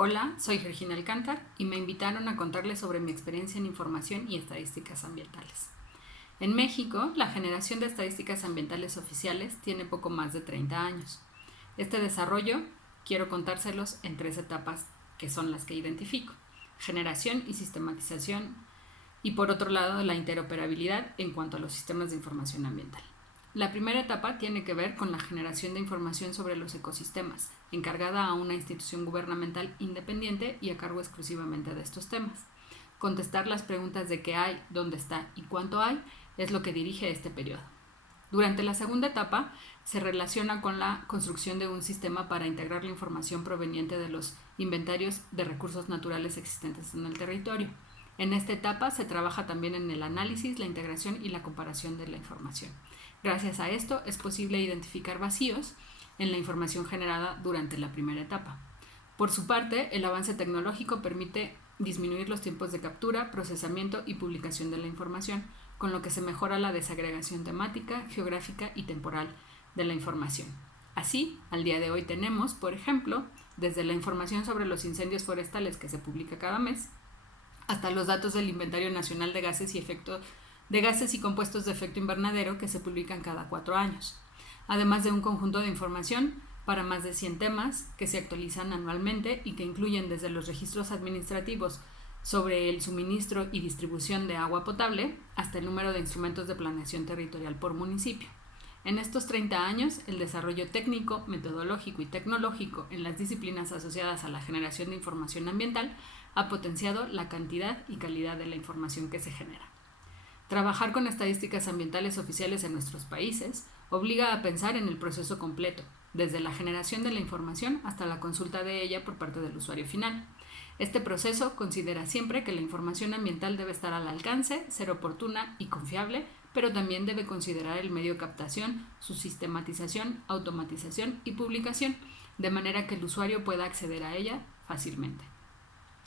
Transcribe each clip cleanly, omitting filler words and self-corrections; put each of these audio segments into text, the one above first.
Hola, soy Regina Alcántar y me invitaron a contarles sobre mi experiencia en información y estadísticas ambientales. En México, la generación de estadísticas ambientales oficiales tiene poco más de 30 años. Este desarrollo quiero contárselos en 3 etapas que son las que identifico: generación y sistematización, y por otro lado la interoperabilidad en cuanto a los sistemas de información ambiental. La primera etapa tiene que ver con la generación de información sobre los ecosistemas, encargada a una institución gubernamental independiente y a cargo exclusivamente de estos temas. Contestar las preguntas de qué hay, dónde está y cuánto hay es lo que dirige este periodo. Durante la segunda etapa se relaciona con la construcción de un sistema para integrar la información proveniente de los inventarios de recursos naturales existentes en el territorio. En esta etapa se trabaja también en el análisis, la integración y la comparación de la información. Gracias a esto es posible identificar vacíos en la información generada durante la primera etapa. Por su parte, el avance tecnológico permite disminuir los tiempos de captura, procesamiento y publicación de la información, con lo que se mejora la desagregación temática, geográfica y temporal de la información. Así, al día de hoy tenemos, por ejemplo, desde la información sobre los incendios forestales que se publica cada mes, hasta los datos del Inventario Nacional de Gases y Compuestos de Efecto Invernadero que se publican cada 4 años, además de un conjunto de información para más de 100 temas que se actualizan anualmente y que incluyen desde los registros administrativos sobre el suministro y distribución de agua potable hasta el número de instrumentos de planeación territorial por municipio. En estos 30 años, el desarrollo técnico, metodológico y tecnológico en las disciplinas asociadas a la generación de información ambiental ha potenciado la cantidad y calidad de la información que se genera. Trabajar con estadísticas ambientales oficiales en nuestros países obliga a pensar en el proceso completo, desde la generación de la información hasta la consulta de ella por parte del usuario final. Este proceso considera siempre que la información ambiental debe estar al alcance, ser oportuna y confiable, pero también debe considerar el medio de captación, su sistematización, automatización y publicación, de manera que el usuario pueda acceder a ella fácilmente.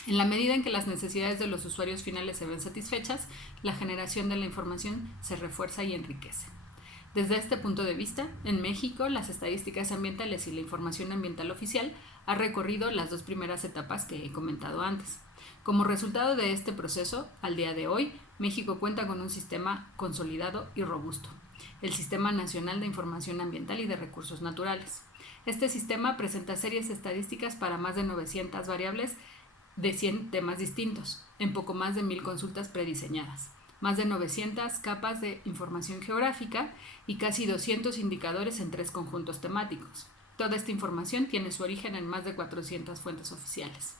En la medida en que las necesidades de los usuarios finales se ven satisfechas, la generación de la información se refuerza y enriquece. Desde este punto de vista, en México, las estadísticas ambientales y la información ambiental oficial ha recorrido las 2 primeras etapas que he comentado antes. Como resultado de este proceso, al día de hoy, México cuenta con un sistema consolidado y robusto, el Sistema Nacional de Información Ambiental y de Recursos Naturales. Este sistema presenta series estadísticas para más de 900 variables de 100 temas distintos, en poco más de 1000 consultas prediseñadas, más de 900 capas de información geográfica y casi 200 indicadores en 3 conjuntos temáticos. Toda esta información tiene su origen en más de 400 fuentes oficiales.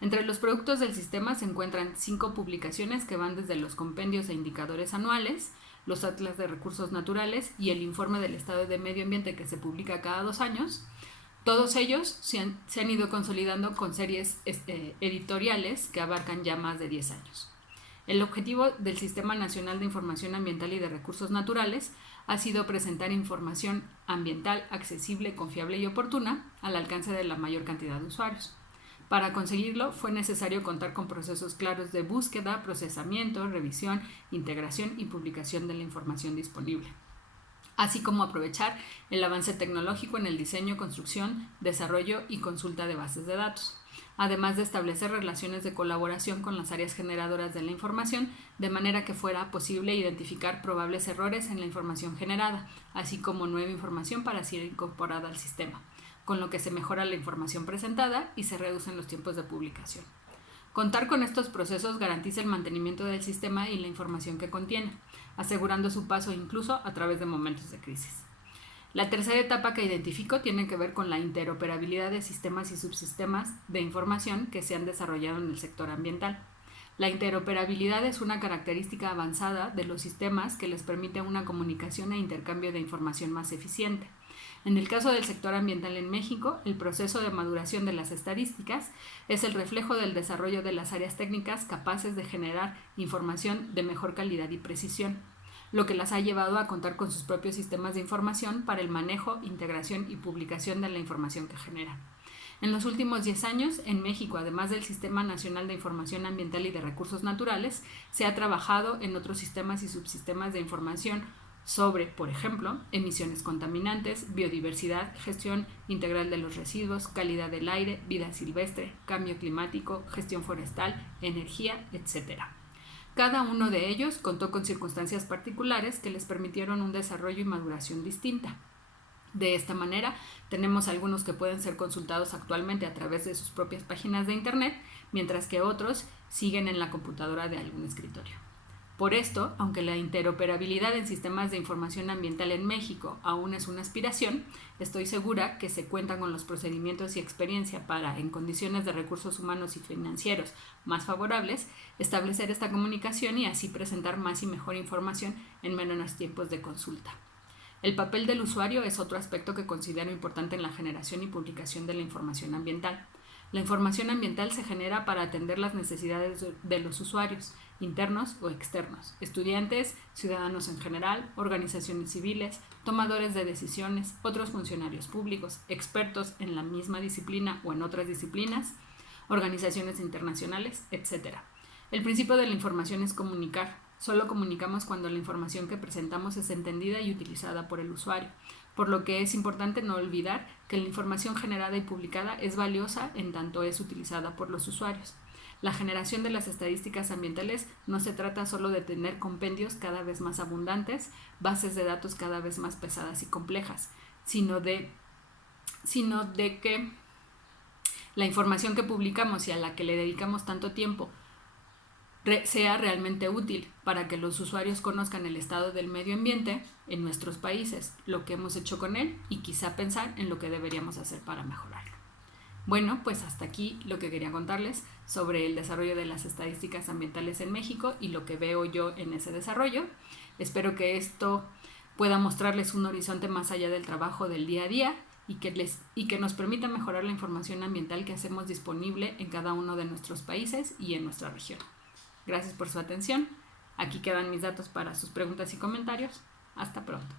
Entre los productos del sistema se encuentran 5 publicaciones que van desde los compendios de indicadores anuales, los atlas de recursos naturales y el informe del estado de medio ambiente que se publica cada 2 años. Todos ellos se han ido consolidando con series editoriales que abarcan ya más de 10 años. El objetivo del Sistema Nacional de Información Ambiental y de Recursos Naturales ha sido presentar información ambiental accesible, confiable y oportuna al alcance de la mayor cantidad de usuarios. Para conseguirlo fue necesario contar con procesos claros de búsqueda, procesamiento, revisión, integración y publicación de la información disponible, así como aprovechar el avance tecnológico en el diseño, construcción, desarrollo y consulta de bases de datos, además de establecer relaciones de colaboración con las áreas generadoras de la información, de manera que fuera posible identificar probables errores en la información generada, así como nueva información para ser incorporada al sistema, con lo que se mejora la información presentada y se reducen los tiempos de publicación. Contar con estos procesos garantiza el mantenimiento del sistema y la información que contiene, asegurando su paso incluso a través de momentos de crisis. La tercera etapa que identifico tiene que ver con la interoperabilidad de sistemas y subsistemas de información que se han desarrollado en el sector ambiental. La interoperabilidad es una característica avanzada de los sistemas que les permite una comunicación e intercambio de información más eficiente. En el caso del sector ambiental en México, el proceso de maduración de las estadísticas es el reflejo del desarrollo de las áreas técnicas capaces de generar información de mejor calidad y precisión, lo que las ha llevado a contar con sus propios sistemas de información para el manejo, integración y publicación de la información que generan. En los últimos 10 años, en México, además del Sistema Nacional de Información Ambiental y de Recursos Naturales, se ha trabajado en otros sistemas y subsistemas de información sobre, por ejemplo, emisiones contaminantes, biodiversidad, gestión integral de los residuos, calidad del aire, vida silvestre, cambio climático, gestión forestal, energía, etc. Cada uno de ellos contó con circunstancias particulares que les permitieron un desarrollo y maduración distinta. De esta manera, tenemos algunos que pueden ser consultados actualmente a través de sus propias páginas de Internet, mientras que otros siguen en la computadora de algún escritorio. Por esto, aunque la interoperabilidad en sistemas de información ambiental en México aún es una aspiración, estoy segura que se cuentan con los procedimientos y experiencia para, en condiciones de recursos humanos y financieros más favorables, establecer esta comunicación y así presentar más y mejor información en menos tiempos de consulta. El papel del usuario es otro aspecto que considero importante en la generación y publicación de la información ambiental. La información ambiental se genera para atender las necesidades de los usuarios, internos o externos, estudiantes, ciudadanos en general, organizaciones civiles, tomadores de decisiones, otros funcionarios públicos, expertos en la misma disciplina o en otras disciplinas, organizaciones internacionales, etc. El principio de la información es comunicar. Solo comunicamos cuando la información que presentamos es entendida y utilizada por el usuario, por lo que es importante no olvidar que la información generada y publicada es valiosa en tanto es utilizada por los usuarios. La generación de las estadísticas ambientales no se trata solo de tener compendios cada vez más abundantes, bases de datos cada vez más pesadas y complejas, sino de que la información que publicamos y a la que le dedicamos tanto tiempo sea realmente útil para que los usuarios conozcan el estado del medio ambiente en nuestros países, lo que hemos hecho con él y quizá pensar en lo que deberíamos hacer para mejorarlo. Bueno, pues hasta aquí lo que quería contarles sobre el desarrollo de las estadísticas ambientales en México y lo que veo yo en ese desarrollo. Espero que esto pueda mostrarles un horizonte más allá del trabajo del día a día y que nos permita mejorar la información ambiental que hacemos disponible en cada uno de nuestros países y en nuestra región. Gracias por su atención. Aquí quedan mis datos para sus preguntas y comentarios. Hasta pronto.